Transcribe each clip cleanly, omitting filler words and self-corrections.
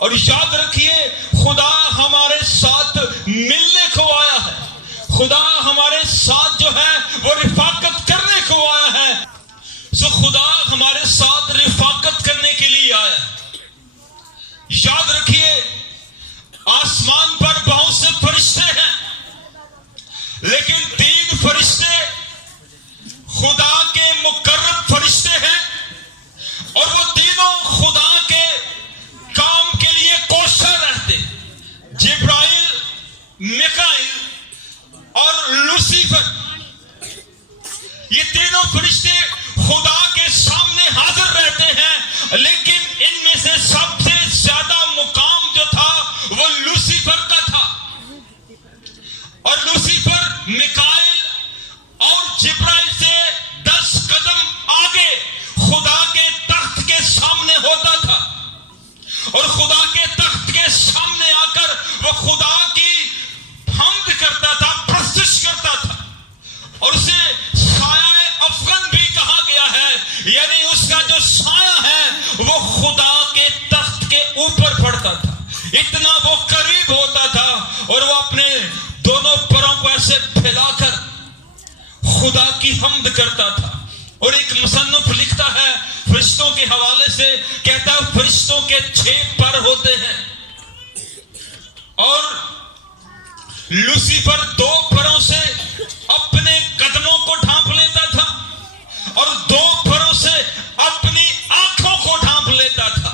اور یاد رکھیے خدا ہمارے ساتھ ملنے کو آیا ہے، خدا ہمارے ساتھ جو ہے وہ رفاقت کرنے کو آیا ہے. سو خدا ہمارے ساتھ رفاقت کرنے کے لیے آیا ہے. یاد رکھیے آسمان پر بہت سے فرشتے ہیں، لیکن 3 فرشتے خدا کے مقرب فرشتے ہیں، اور وہ تینوں خدا کے کام کے لیے کوشاں رہتے ہیں. جبرائیل، میکائیل اور لوسیفر، یہ تینوں فرشتے خدا کے سامنے حاضر رہتے ہیں، لیکن ان میں سے سب سے زیادہ مقام جو تھا وہ لوسیفر کا تھا. اور لوسیفر میکائیل اور جبرائیل سے 10 قدم آگے خدا کے تخت کے سامنے ہوتا تھا، اور خدا کے تخت کے سامنے آ کر وہ خدا کی حمد کرتا تھا، پرستش کرتا تھا. اور اسے سایہ افغن بھی کہا گیا ہے، یعنی اس کا جو سایہ ہے وہ خدا کے تخت کے اوپر پڑتا تھا. اتنا وہ قریب ہوتا تھا، اور وہ اپنے دونوں پروں کو ایسے پھیلا کر خدا کی حمد کرتا تھا. اور ایک مصنف لکھتا ہے فرشتوں کے حوالے سے، کہتا ہے فرشتوں کے 6 پر ہوتے ہیں، اور لوسیفر 2 پروں سے اپنے قدموں کو ڈھانپ لیتا تھا، اور 2 پروں سے اپنی آنکھوں کو ڈھانپ لیتا تھا.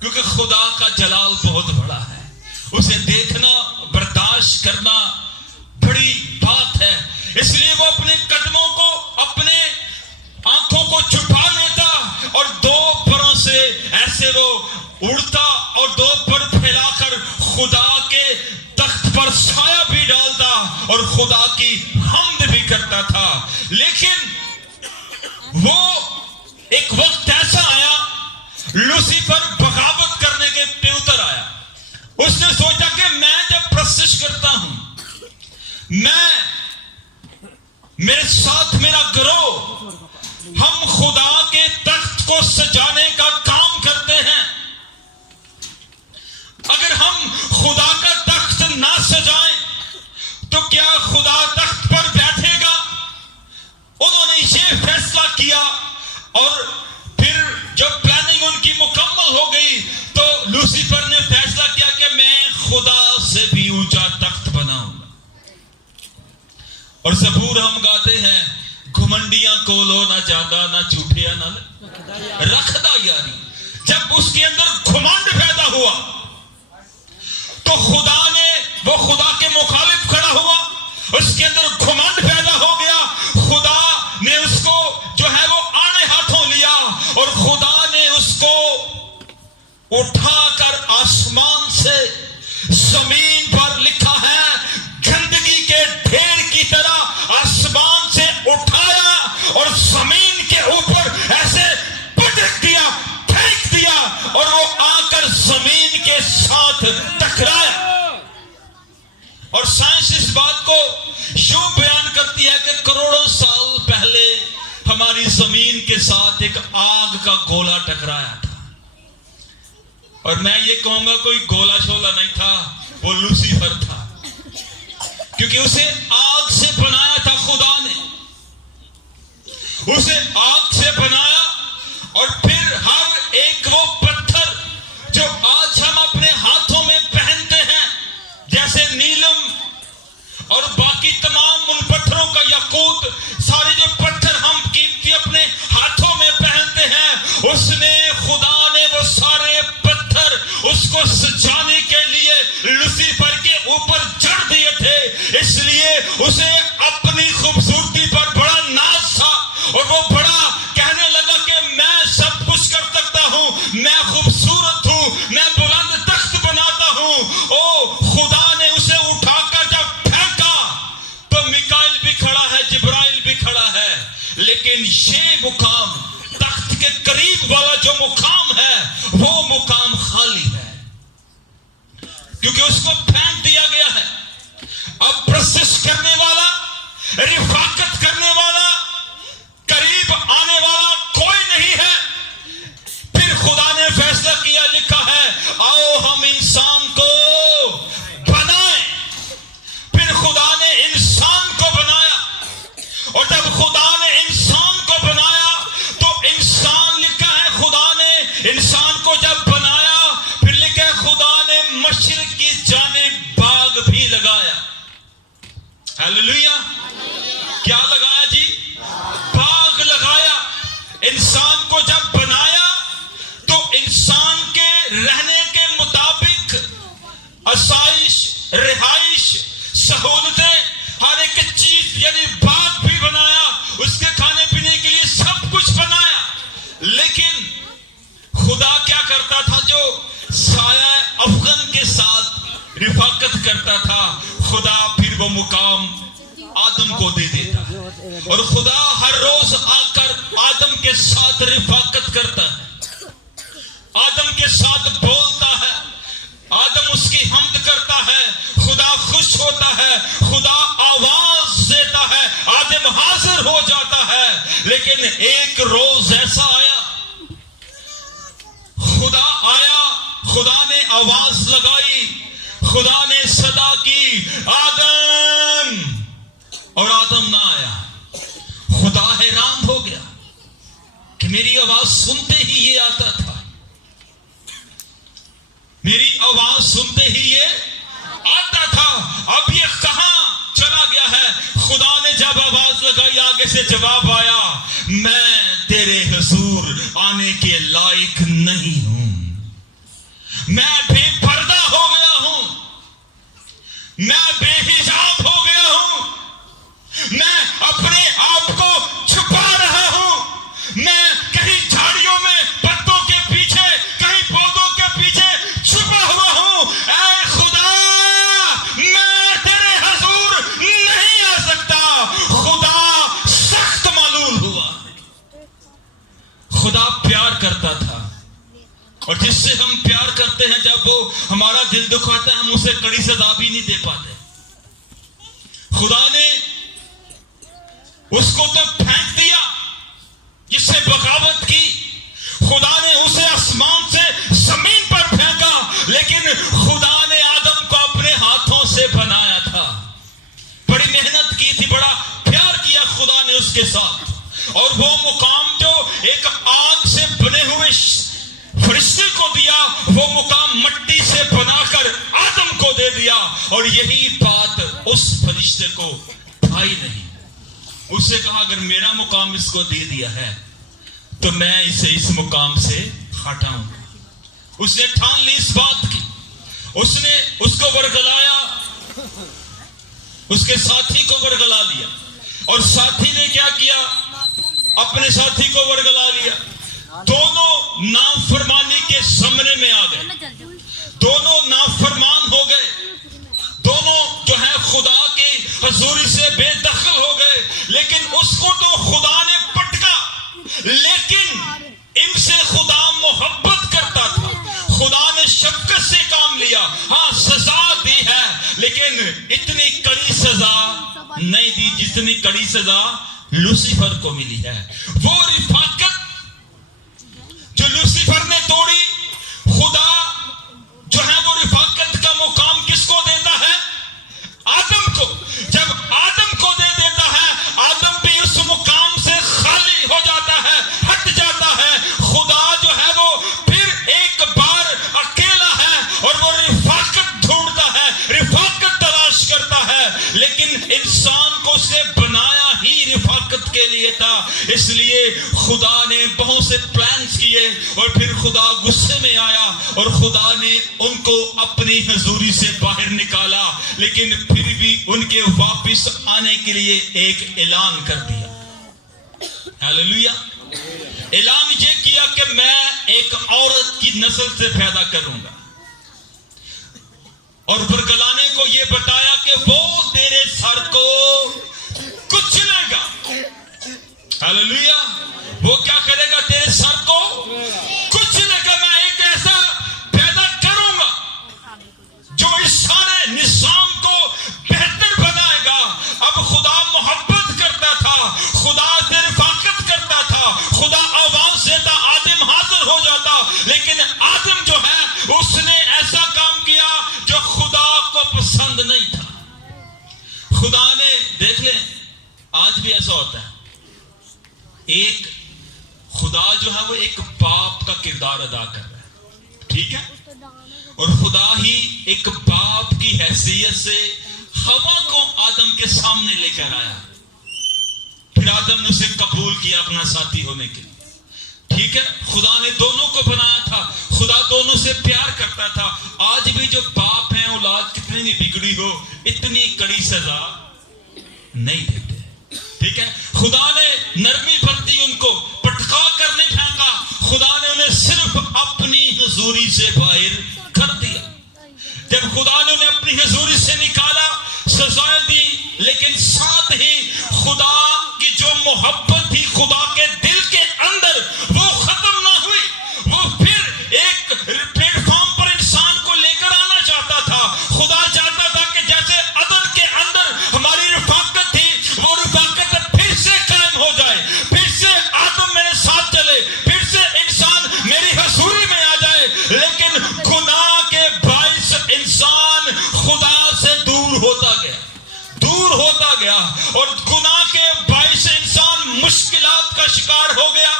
کیونکہ خدا کا جلال بہت بڑا ہے، اسے دیکھنا برداشت کرنا بڑی بات ہے. اس لیے وہ اپنے قدموں کو، اپنے آنکھوں کو چھپا لیتا، اور 2 پروں سے ایسے وہ اڑتا، اور 2 پر پھیلا کر خدا کے تخت پر سایہ بھی ڈالتا اور خدا کی حمد بھی کرتا تھا. لیکن وہ ایک وقت ایسا آیا، لوسیفر بغاوت کرنے کے پہ اتر آیا. اس نے سوچا کہ میں جب پرستش کرتا ہوں، میرے ساتھ میرا گروہ، ہم خدا کے تخت کو سجانے کا کام کرتے ہیں، اگر ہم خدا کا تخت نہ سجائیں تو کیا خدا تخت پر بیٹھے گا؟ انہوں نے یہ فیصلہ کیا، اور پھر جب پلاننگ ان کی مکمل ہو گئی تو لوسیفر نے فیصلہ کیا کہ میں خدا سے بھی اونچا تخت بناؤں گا. اور زبور ہم گاتے ہیں، گھمنڈیاں کولو نہ جاگا نہ چوٹیا نہ رکھدا یاری. جب اس کے اندر گھمنڈ پیدا ہوا تو وہ خدا کے مخالف کھڑا ہوا، اس کے اندر گھمنڈ پیدا ہو گیا. خدا نے اس کو جو ہے وہ آڑے ہاتھوں لیا، اور خدا نے اس کو اٹھا کر آسمان سے زمین پر، لکھا ہے گندگی کے ڈھیر کی طرح آسمان سے اٹھایا، اور زمین کے اوپر ایسے پٹک دیا، پھینک دیا، اور وہ آ کر زمین کے ساتھ ٹکرایا. اور سائنس اس بات کو یوں بیان کرتی ہے کہ کروڑوں سال پہلے ہماری زمین کے ساتھ ایک آگ کا گولا ٹکرایا تھا. اور میں یہ کہوں گا کوئی گولا شولا نہیں تھا، وہ لوسیفر تھا، کیونکہ اسے آگ سے بنایا تھا خدا نے. اسے آگ سے بنایا، اور پھر ہر ایک وہ پتھر جو آج ہم اپنے ہاتھوں میں پہنتے ہیں، جیسے نیلم اور باقی تمام ان پتھروں کا یاقوت، سارے جو پتھر ہم قیمتی اپنے ہاتھوں میں پہنتے ہیں، اس نے خدا نے وہ سارے پتھر اس کو سجانے کے لیے لوسیفر کے اوپر چڑھ دیے تھے. اس لیے اسے اپنی خوبصورتی پر بڑا ناز تھا، اور وہ بڑا کہنے لگا کہ میں سب کچھ کر سکتا ہوں، میں خوبصورت ہوں، میں بلند تخت بناتا ہوں. خدا نے اسے اٹھا کر جب پھینکا تو میکائیل بھی کھڑا ہے، جبرائیل بھی کھڑا ہے، لیکن یہ مقام تخت کے قریب والا جو مقام ہے وہ مقام خالی ہے. کو جب بنایا پھر لکھا خدا نے مشرق کی جانب باغ بھی لگایا. ہیلیلویا. کیا لگایا جی؟ باغ لگایا. انسان کو جب بنایا تو انسان کے رہنے کے مطابق آسائش، رہائش، سہولتیں، ہر ایک چیز، یعنی باغ بھی بنایا، اس کے کھانے پینے کے لیے سب کچھ بنایا. لیکن خدا کیا کرتا تھا؟ جو سایہ افغن کے ساتھ رفاقت کرتا تھا، خدا پھر وہ مقام آدم کو دے دیتا ہے. اور خدا ہر روز آ کر آدم کے ساتھ رفاقت کرتا ہے، آدم کے ساتھ بولتا ہے، آدم اس کی حمد کرتا ہے، خدا خوش ہوتا ہے، خدا آواز دیتا ہے، آدم حاضر ہو جاتا ہے. لیکن ایک روز ایسا آیا، خدا آیا، خدا نے آواز لگائی، خدا نے صدا کی، آدم، اور آدم نہ آیا. خدا حیران ہو گیا کہ میری آواز سنتے ہی یہ آتا تھا، میری آواز سنتے ہی یہ آتا تھا، اب یہ کہاں چلا گیا ہے؟ خدا نے جب آواز لگائی آگے سے جواب آیا، میں تیرے حضور آنے کے لائق نہیں ہوں، میں بے پردہ ہو گیا ہوں، میں بے حجاب ہو گیا ہوں، میں اپنے آپ کو چھپا رہا ہوں، میں کہیں جھاڑیوں میں پتوں کے پیچھے، کہیں پودوں کے پیچھے چھپا ہوا ہوں. اے خدا، میں تیرے حضور نہیں آ سکتا. خدا سخت معلوم ہوا. خدا پیار کرتا تھا، اور جس سے ہم پیار کرتے ہیں جب وہ ہمارا دل دکھاتا ہے ہم اسے کڑی سزا بھی نہیں دے پاتے. خدا نے اس کو تو پھینک دیا جس سے بغاوت کی، خدا نے اسے آسمان سے زمین پر پھینکا، لیکن خدا نے آدم کو اپنے ہاتھوں سے بنایا تھا، بڑی محنت کی تھی، بڑا پیار کیا خدا نے اس کے ساتھ. اور وہ مقام جو ایک آگ سے بنے ہوئے فرشتے کو دیا، وہ مقام مٹی سے بنا کر آدم کو دے دیا. اور یہی بات اس فرشتے کو بھائی نہیں، اسے کہا اگر میرا مقام اس کو دے دیا ہے تو میں اسے اس مقام سے ہٹاؤں گا. اس نے ٹھان لی اس بات کی، اس نے اس کو ورگلایا، اس کے ساتھی کو ورگلا لیا، اور ساتھی نے کیا کیا؟ اپنے ساتھی کو ورگلا لیا. دونوں نافرمانی کے زمرے میں آ گئے، دونوں نافرمان ہو گئے، دونوں جو ہے خدا کی حضوری سے بے دخل ہو گئے. لیکن اس کو تو خدا نے پٹکا، لیکن ان سے خدا محبت کرتا تھا، خدا نے شفقت سے کام لیا. ہاں سزا دی ہے، لیکن اتنی کڑی سزا نہیں دی جتنی کڑی سزا لوسیفر کو ملی ہے. وہ رفاقت جو لوسیفر نے توڑی، خدا جو ہے وہ رفاقت کا مقام کس کو دیتا ہے؟ آدم کو. جب آدم کو دے دیتا ہے، آدم بھی اس مقام سے خالی ہو جاتا ہے، ہٹ جاتا ہے. خدا جو ہے وہ پھر ایک بار اکیلا ہے اور وہ رفاقت ڈھونڈتا ہے، رفاقت تلاش کرتا ہے. لیکن انسان کو اسے بنایا ہی رفاقت کے لیے تھا، اس لیے خدا نے بہت سے پلانز کیے، اور پھر خدا غصے میں آیا اور خدا نے ان کو اپنی حضوری سے باہر نکالا. لیکن پھر بھی ان کے واپس آنے کے لیے ایک اعلان کر دیا. ہیلیلویا. اعلان یہ کیا کہ میں ایک عورت کی نسل سے پیدا کروں گا، اور برگلانے کو یہ بتایا کہ وہ تیرے سر کو کچلے گا. ہیلیلویا. وہ کیا کرے گا؟ تیرے سر کو کچلے گا. میں ایک ایسا پیدا کروں گا جو اس سارے نظام کو بہتر بنائے گا. اب خدا محبت کرتا تھا، خدا سے رفاقت کرتا تھا، خدا آواز دیتا، آدم حاضر ہو جاتا. لیکن آدم جو ہے اس نے ایسا کام کیا جو خدا کو پسند نہیں تھا. خدا نے، دیکھ لیں آج بھی ایسا ہوتا ہے، ایک خدا جو ہے وہ ایک باپ کا کردار ادا کر رہا ہے. ٹھیک ہے. اور خدا ہی ایک باپ کی حیثیت سے ہوا کو آدم کے سامنے لے کر آیا. پھر آدم نے اسے قبول کیا اپنا ساتھی ہونے کے لیے. ٹھیک ہے. خدا نے دونوں کو بنایا تھا. خدا دونوں سے پیار کرتا تھا. آج بھی جو باپ ہیں اولاد کتنی بھی بگڑی ہو اتنی کڑی سزا نہیں دیتے. ٹھیک ہے. خدا نے نرمی برتی, ان کو پٹکا کر نہیں پھینکا. خدا نے انہیں صرف اپنی حضوری سے باہر کر دیا. جب خدا نے انہیں اپنی حضوری سے نکالا سزائیں دی, لیکن ساتھ ہی خدا کی جو محبت تھی خدا کے دل کے اندر وہ ختم نہ ہوئی. وہ پھر ایک پلیٹ فارم پر انسان کو لے کر آنا چاہتا تھا. خدا چاہتا تھا کہ جیسے عدن کے اندر ہماری رفاقت تھی وہ رفاقت پھر سے قائم ہو جائے, پھر سے آدم میرے ساتھ چلے, پھر سے انسان میری حضوری میں آ جائے. لیکن گناہ کے باعث انسان خدا سے دور ہوتا گیا, دور ہوتا گیا, اور گناہ کے باعث انسان مشکلات کا شکار ہو گیا,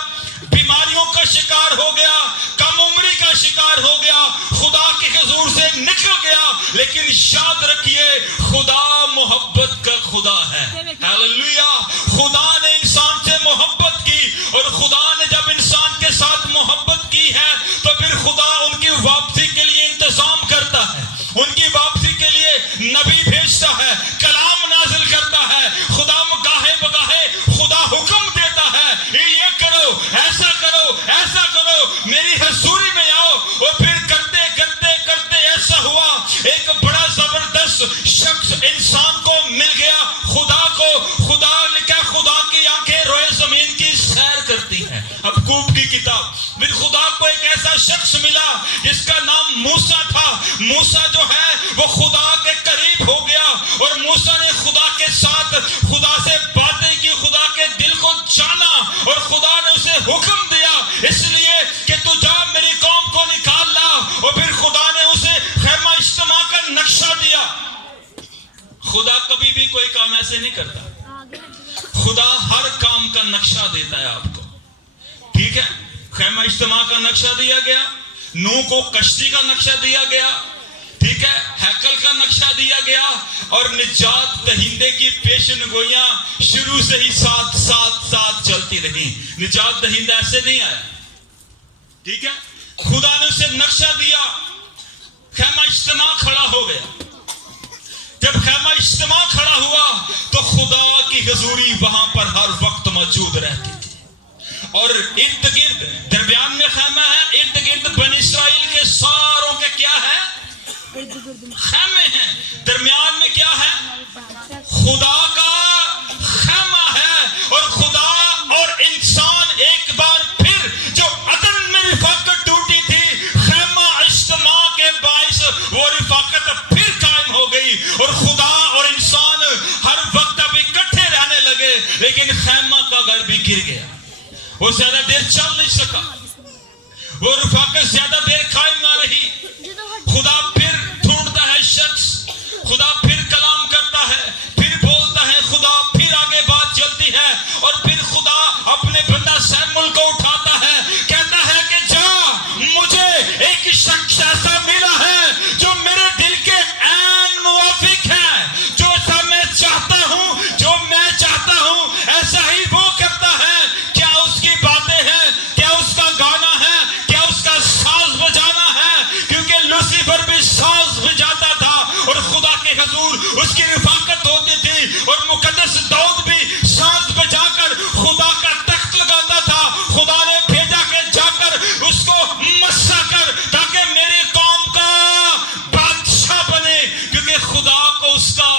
بیماریوں کا شکار ہو گیا, کم عمری کا شکار ہو گیا, خدا کی حضور سے نکل گیا. لیکن یاد رکھیے خدا محبت کا خدا ہے. ہاللویا. خدا نے انسان سے محبت کی, اور خدا نے جب انسان کے ساتھ محبت کی ہے تو پھر خدا ان کی واپسی کے لیے انتظام کرتا ہے, ان کی واپسی کے لیے نبی بھیجتا ہے, کلام نازل کرتا ہے. خدا گاہے بگاہے خدا حکم دیتا ہے یہ کرو, ایسا کرو, ایسا کرو, میری حضوری میں آؤ. اور پھر کرتے کرتے کرتے ایسا ہوا ایک بڑا زبردست شخص انسان کو مل گیا. خدا کو خدا لکھا خدا کی آنکھیں روئے زمین کی سیر کرتی ہیں. حبقوق کی کتاب. پھر خدا کو ایک ایسا شخص ملا جس کا نام موسیٰ تھا. موسیٰ جو ہے وہ خدا کے قریب ہو گیا, اور موسیٰ نے خدا کے ساتھ خدا سے باتیں کی, خدا کے دل کو جانا, اور خدا نے اسے حکم دیا اس لیے کہ تو جا میری قوم کو نکال لا. اور پھر خدا نے اسے خیمہ اجتماع کا نقشہ دیا. خدا کبھی بھی کوئی کام ایسے نہیں کرتا. خدا ہر کام کا نقشہ دیتا ہے آپ کو. ٹھیک ہے. خیمہ اجتماع کا نقشہ دیا گیا, نوح کو کشتی کا نقشہ دیا گیا, ٹھیک ہے, ہیکل کا نقشہ دیا گیا, اور نجات دہندے کی پیشن گوئیاں شروع سے ہی ساتھ ساتھ ساتھ چلتی رہی. نجات دہندہ ایسے نہیں آیا. ٹھیک ہے. خدا نے اسے نقشہ دیا, خیمہ اجتماع کھڑا ہو گیا. جب خیمہ اجتماع کھڑا ہوا تو خدا کی حضوری وہاں پر ہر وقت موجود رہتی تھی, اور ارد گرد درمیان میں خیمہ ہے, ارد گرد بنی اسرائیل کے ساروں کے کیا ہے خیمے ہیں. درمیان میں کیا ہے خدا کا خیمہ ہے. اور خدا اور انسان ایک بار پھر جو عدن میں رفاقت ٹوٹی تھی, خیمہ اجتماع کے باعث وہ رفاقت پھر قائم ہو گئی, اور خدا اور انسان ہر وقت اب اکٹھے رہنے لگے. لیکن خیمہ کا گھر بھی گر گیا, وہ زیادہ دیر چل نہیں سکا, وہ رفاقت زیادہ دیر قائم نہ رہی. خدا پھر ڈھونڈتا ہے شخص, خدا پھر کلام کرتا ہے, پھر بولتا ہے خدا, پھر آگے بات چلتی ہے, اور پھر خدا اپنے بندہ سیمول کو اٹھاتا ہے, کہتا ہے کہ جا مجھے ایک شخص ایسا ملا ہے جو میرے دل کے عین موافق ہے, جو ایسا میں چاہتا ہوں, جو میں چاہتا ہوں ایسا ہی وہ کرتا ہے. کیا اس کی باتیں ہیں, کیا اس کا گانا ہے, کیا اس کا ساز بجانا ہے, کیونکہ لوسیفر بھی ساز بجاتا تھا اور خدا کے حضور اس کی رفاقت ہوتی تھی, اور مقدس داؤد بھی ساز بجا کر خدا کا تخت لگاتا تھا. خدا نے بھیجا کہ جا کر اس کو مسا کر تاکہ میری قوم کا بادشاہ بنے, کیونکہ خدا کو اس کا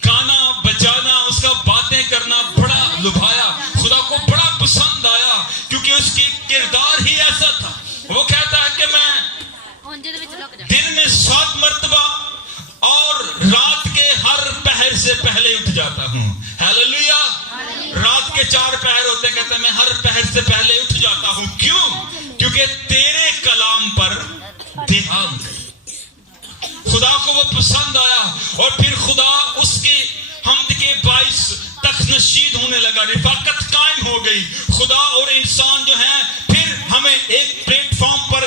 گانا بجانا, اس کا باتیں کرنا بڑا لبھایا, خدا کو بڑا پسند آیا, کیونکہ اس کی کردار ہی ایسا تھا. وہ کہتا ہے کہ میں دن میں 7 مرتبہ اور رات کے ہر پہر سے پہلے اٹھ جاتا ہوں. ہاللویا. رات کے 4 پہر ہوتے ہیں, کہتے ہیں میں ہر پہر سے پہلے اٹھ جاتا ہوں. کیوں؟ کیونکہ تیرے کلام پر دھیان دے. خدا کو وہ پسند آیا, اور پھر خدا اس کی حمد کے باعث تخنشید ہونے لگا, رفاقت قائم ہو گئی. خدا اور انسان جو ہیں پھر ہمیں ایک پلیٹ فارم پر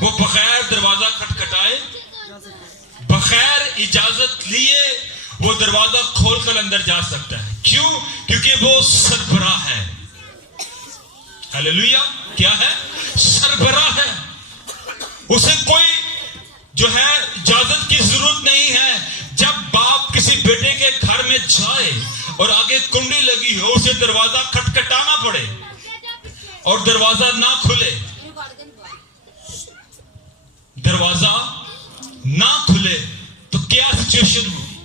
وہ بغیر دروازہ کھٹکھٹائے بغیر اجازت لیے وہ دروازہ کھول کر اندر جا سکتا ہے. کیوں؟ کیونکہ وہ سربراہ ہے. ہلیلویا. کیا ہے؟ سربراہ ہے. اسے کوئی جو ہے اجازت کی ضرورت نہیں ہے. جب باپ کسی بیٹے کے گھر میں جائے اور آگے کنڈی لگی ہو اسے دروازہ کھٹکھٹانا پڑے اور دروازہ نہ کھلے، دروازہ نہ کھلے تو کیا سچویشن ہوگی؟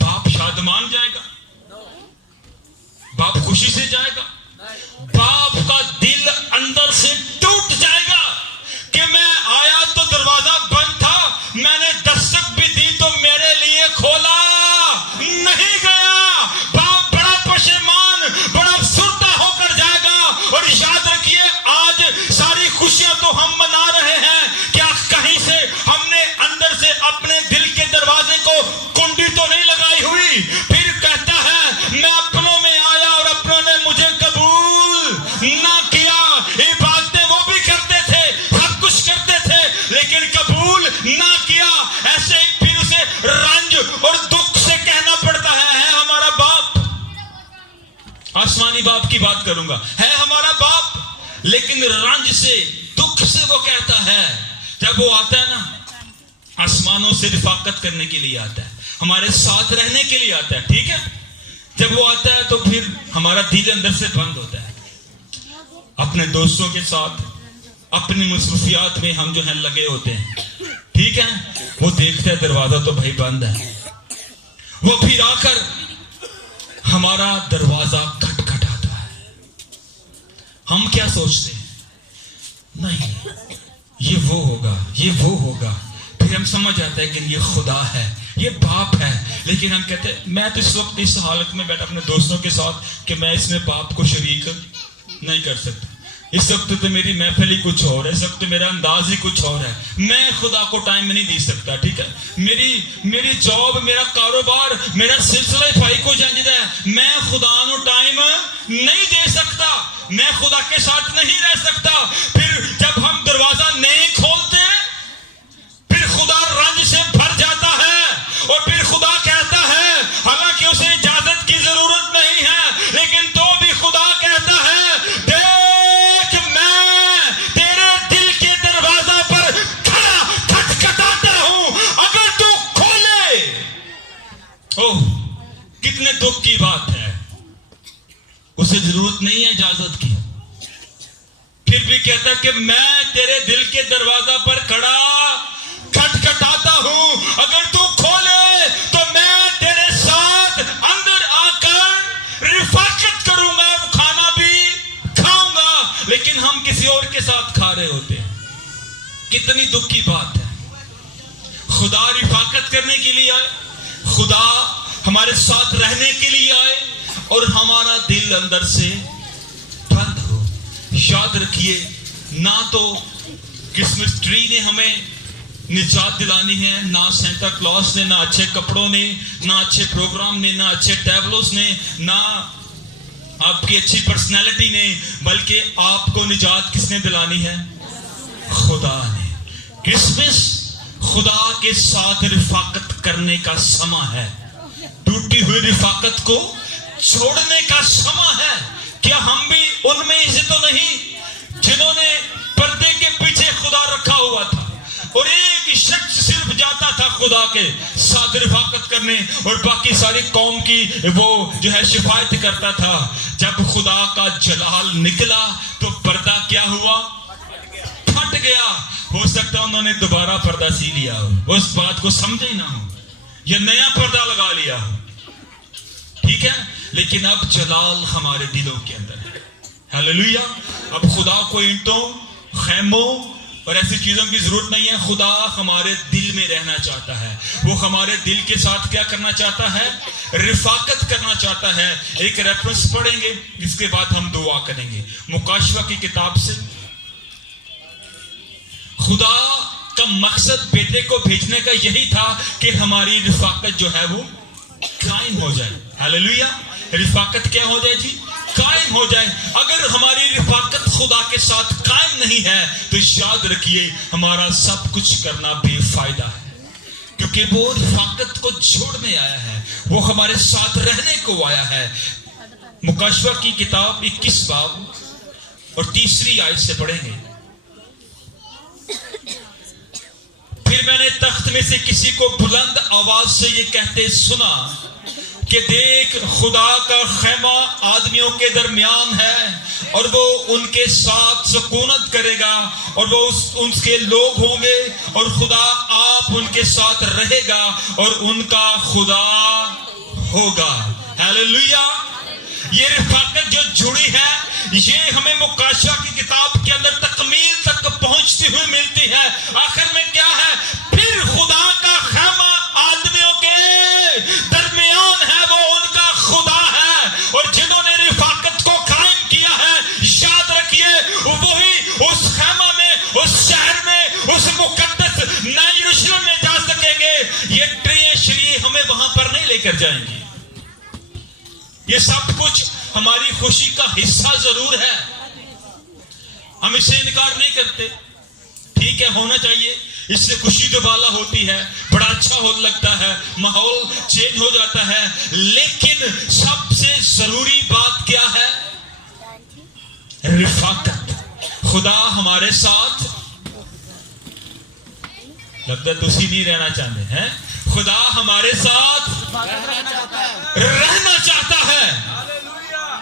باپ شادمان جائے گا؟ باپ خوشی سے جائے گا؟ باپ کا دل اندر سے ٹوٹ جائے گا کہ میں آیا تو دروازہ بند تھا، میں نے دستک بھی دی تو میرے لیے کھولا نہیں گیا. باپ بڑا پشیمان، بڑا افسردہ ہو کر جائے گا. اور یاد رکھیے آج ساری خوشیاں تو ہم منا رہے ہیں، کیا کہیں سے ہم نے اندر سے اپنے دل کے دروازے کو کنڈی تو نہیں لگائی ہوئی؟ پھر کہتا ہے میں اپنوں میں آیا اور اپنوں نے مجھے قبول نہ کیا. عبادتیں وہ بھی کرتے تھے، سب کچھ کرتے تھے، لیکن قبول نہ کیا. ایسے ہی پھر اسے رنج اور دکھ سے کہنا پڑتا ہے ہمارا باپ. آسمانی باپ کی بات کروں گا، ہے ہمارا باپ. لیکن رنج سے دکھ سے وہ کہتا ہے، جب وہ آتا ہے نا آسمانوں سے رفاقت کرنے کے لیے آتا ہے، ہمارے ساتھ رہنے کے لیے آتا ہے. ٹھیک ہے، جب وہ آتا ہے تو پھر ہمارا دل اندر سے بند ہوتا ہے. اپنے دوستوں کے ساتھ اپنی مصروفیات میں ہم جو ہے لگے ہوتے ہیں. ٹھیک ہے، وہ دیکھتا ہے دروازہ تو بھائی بند ہے. وہ پھر آ کر ہمارا دروازہ کھٹکھٹاتا ہے. ہم کیا سوچتے ہیں؟ نہیں یہ وہ ہوگا، یہ وہ ہوگا. پھر ہم سمجھ آتا ہے کہ یہ خدا ہے، یہ باپ ہے. لیکن ہم کہتے ہیں میں تو اس وقت اس حالت میں بیٹھا اپنے دوستوں کے ساتھ کہ میں اس میں باپ کو شریک نہیں کر سکتا. اس وقت تو میری محفل ہی کچھ اور ہے، اس وقت میرا انداز ہی کچھ اور ہے. میں خدا کو ٹائم نہیں دے سکتا. ٹھیک ہے، میری جاب، میرا کاروبار، میرا سلسلہ بھائی کو جانتا ہے. میں خدا نو ٹائم نہیں دے سکتا، میں خدا کے ساتھ نہیں رہ سکتا. پھر جب ہم دروازہ نہیں کھولتے پھر خدا رنج سے بھر جاتا ہے اور پھر خدا کہتا ہے، حالانکہ اسے اجازت کی ضرورت نہیں ہے، لیکن تو بھی خدا کہتا ہے دیکھ میں تیرے دل کے دروازہ پر کھڑا کھٹکھٹاتا ہوں، اگر تو کھولے. اوہ کتنے دکھ کی بات ہے. اسے ضرورت نہیں ہے اجازت کی، پھر بھی کہتا کہ میں تیرے دل کے دروازہ پر کھڑا کھٹکھٹاتا ہوں، اگر تو کھولے تو میں تیرے ساتھ اندر آ کر رفاقت کروں گا، کھانا بھی کھاؤں گا. لیکن ہم کسی اور کے ساتھ کھا رہے ہوتے ہیں. کتنی دکھ کی بات ہے. خدا رفاقت کرنے کے لیے آئے، خدا ہمارے ساتھ رہنے کے لیے آئے اور ہمارا دل اندر سے بند ہو. یاد رکھیے نہ تو کرسمس ٹری نے ہمیں نجات دلانی ہے، نہ سینٹا کلاس نے، نہ اچھے کپڑوں نے، نہ اچھے پروگرام نے، نہ اچھے ٹیبلوز نے، نہ آپ کی اچھی پرسنالٹی نے، بلکہ آپ کو نجات کس نے دلانی ہے؟ خدا نے. کرسمس خدا کے ساتھ رفاقت کرنے کا سما ہے، ٹوٹی ہوئی رفاقت کو چھوڑنے کا سما ہے. کیا ہم بھی ان میں سے تو نہیں جنہوں نے پردے کے پیچھے خدا رکھا ہوا تھا اور ایک شخص صرف جاتا تھا خدا کے ساتھ رفاقت کرنے اور باقی ساری قوم کی وہ جو ہے شفاعت کرتا تھا؟ جب خدا کا جلال نکلا تو پردہ کیا ہوا؟ پھٹ گیا. ہو سکتا انہوں نے دوبارہ پردہ سی لیا ہو، اس بات کو سمجھے نہ ہو، یا نیا پردہ لگا لیا ہو. ٹھیک ہے، لیکن اب جلال ہمارے دلوں کے اندر ہے. ہلیلویا. اب خدا کو اینٹوں، خیموں اور ایسی چیزوں کی ضرورت نہیں ہے. خدا ہمارے دل میں رہنا چاہتا ہے. وہ ہمارے دل کے ساتھ کیا کرنا چاہتا ہے؟ رفاقت کرنا چاہتا ہے. ایک ریفرنس پڑھیں گے، اس کے بعد ہم دعا کریں گے. مکاشفہ کی کتاب سے. خدا کا مقصد بیٹے کو بھیجنے کا یہی تھا کہ ہماری رفاقت جو ہے وہ قائم ہو جائے. ہلیلویا. رفاقت کیا ہو جائے جی؟ قائم ہو جائے. اگر ہماری رفاقت خدا کے ساتھ قائم نہیں ہے تو یاد رکھیے ہمارا سب کچھ کرنا بے فائدہ ہے، کیونکہ وہ رفاقت کو چھوڑنے آیا ہے، وہ ہمارے ساتھ رہنے کو آیا ہے۔ مکاشفہ کی کتاب 21 باب اور 3 آیت سے پڑھیں گے۔ پھر میں نے تخت میں سے کسی کو بلند آواز سے یہ کہتے سنا کہ دیکھ خدا کا خیمہ آدمیوں کے درمیان ہے اور وہ ان کے ساتھ سکونت کرے گا اور وہ ان کے لوگ ہوں گے اور خدا آپ ان کے ساتھ رہے گا اور ان کا خدا ہوگا۔ ہیلیلویا۔ یہ رفاقت جو جڑی ہے یہ ہمیں مکاشفہ کی کتاب کے اندر تکمیل تک پہنچتی ہوئی ملتی ہے۔ آخر میں کیا ہے؟ پھر خدا کا خیمہ آدمیوں کے درمیان ہے، وہ ان کا خدا ہے، اور جنہوں نے رفاقت کو قائم کیا ہے یاد رکھیے وہی اس خیمہ میں، اس شہر میں، اس مقدس نئے یروشلم میں جا سکیں گے۔ یہ ٹریاں شریع ہمیں وہاں پر نہیں لے کر جائیں گی۔ یہ سب کچھ ہماری خوشی کا حصہ ضرور ہے، ہم اسے انکار نہیں کرتے، ٹھیک ہے، ہونا چاہیے، اس سے خوشی دوبالا ہوتی ہے، بڑا اچھا ہو لگتا ہے، ماحول چینج ہو جاتا ہے، لیکن سب سے ضروری بات کیا ہے؟ رفاقت۔ خدا ہمارے ساتھ، لگتا ہے تسی نہیں رہنا چاہتے ہیں، خدا ہمارے ساتھ رہنا چاہتا ہے۔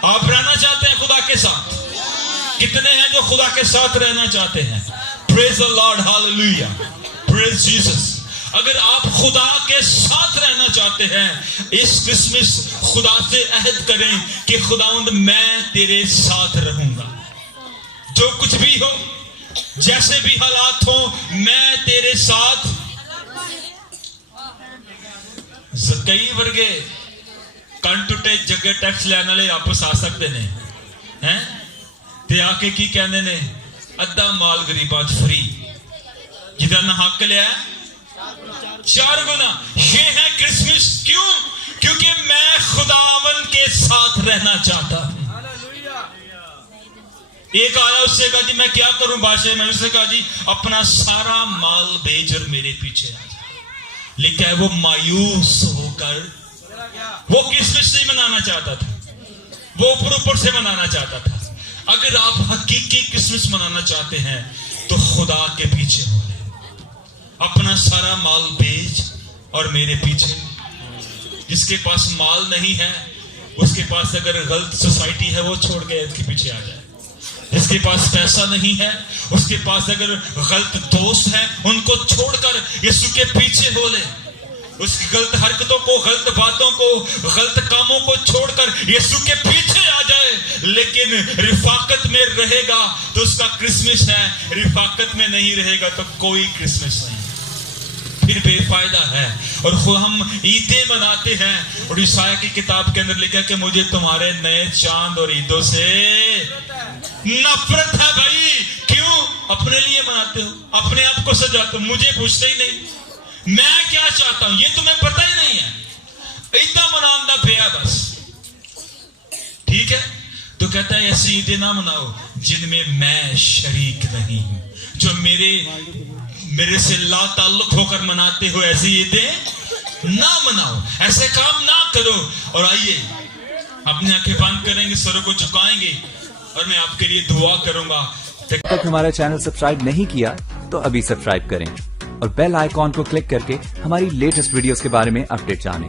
آپ رہنا چاہتے ہیں خدا کے ساتھ؟ کتنے ہیں جو خدا کے ساتھ رہنا چاہتے ہیں؟ پریز دی لارڈ، ہاللویا، پریز جیسس۔ اگر آپ خدا کے ساتھ رہنا چاہتے ہیں اس کرسمس خدا سے عہد کریں کہ خداوند میں تیرے ساتھ رہوں گا، جو کچھ بھی ہو، جیسے بھی حالات ہوں، میں تیرے ساتھ۔ کئی ورگے کنٹوٹے جگہ ٹیکس لینے والے واپس آ سکتے ہیں تے آ کے کی کہنے نے ادھا مال غریباں چ فری، جدا نہ حق لیا 4 گنا۔ یہ ہے کرسمس، کیوں؟ کیونکہ میں خداون کے ساتھ رہنا چاہتا ہوں۔ ایک آیا، اس سے کہا جی میں کیا کروں بادشاہ؟ میں اس سے کہا جی اپنا سارا مال بیچ اور میرے پیچھے آ جا۔ لکھا ہے وہ مایوس ہو کر، وہ کرسمس نہیں منانا چاہتا تھا، وہ اوپر سے منانا چاہتا تھا۔ اگر آپ حقیقی کرسمس منانا چاہتے ہیں تو خدا کے پیچھے ہو لیں، اپنا سارا مال بیچ اور میرے پیچھے۔ جس کے پاس مال نہیں ہے اس کے پاس اگر غلط سوسائٹی ہے وہ چھوڑ کے اس کے پیچھے آ جائے۔ جس کے پاس پیسہ نہیں ہے، اس کے پاس اگر غلط دوست ہیں، ان کو چھوڑ کر یسوع کے پیچھے ہو لے۔ اس کی غلط حرکتوں کو، غلط باتوں کو، غلط کاموں کو چھوڑ کر یسوع کے پیچھے آ جائے، لیکن رفاقت میں رہے گا تو اس کا کرسمس ہے، رفاقت میں نہیں رہے گا تو کوئی کرسمس نہیں، پھر بے فائدہ ہے۔ اور ہم عیدیں مناتے ہیں، اور عیسائی کی کتاب کے اندر لکھا کہ مجھے تمہارے نئے چاند اور عیدوں سے نفرت ہے۔ بھائی کیوں؟ اپنے لیے مناتے ہو، اپنے آپ کو سجاتے ہو، مجھے پوچھتے ہی نہیں میں کیا چاہتا ہوں، یہ تمہیں پتہ ہی نہیں ہے، عیدہ منانا پیا بس، ٹھیک ہے؟ تو کہتا ہے ایسی عیدیں نہ مناؤ جن میں میں شریک نہیں ہوں، جو میرے سے لا تعلق ہو کر مناتے ہو ایسی عیدیں نہ مناؤ، ایسے کام نہ کرو۔ اور آئیے اپنی آنکھیں بند کریں گے، سروں کو جھکائیں گے اور میں آپ کے لیے دعا کروں گا۔ اب تک ہمارا چینل سبسکرائب نہیں کیا تو ابھی سبسکرائب کریں اور بیل آئیکن کو کلک کر کے ہماری لیٹسٹ ویڈیوز کے بارے میں اپڈیٹ جانیں۔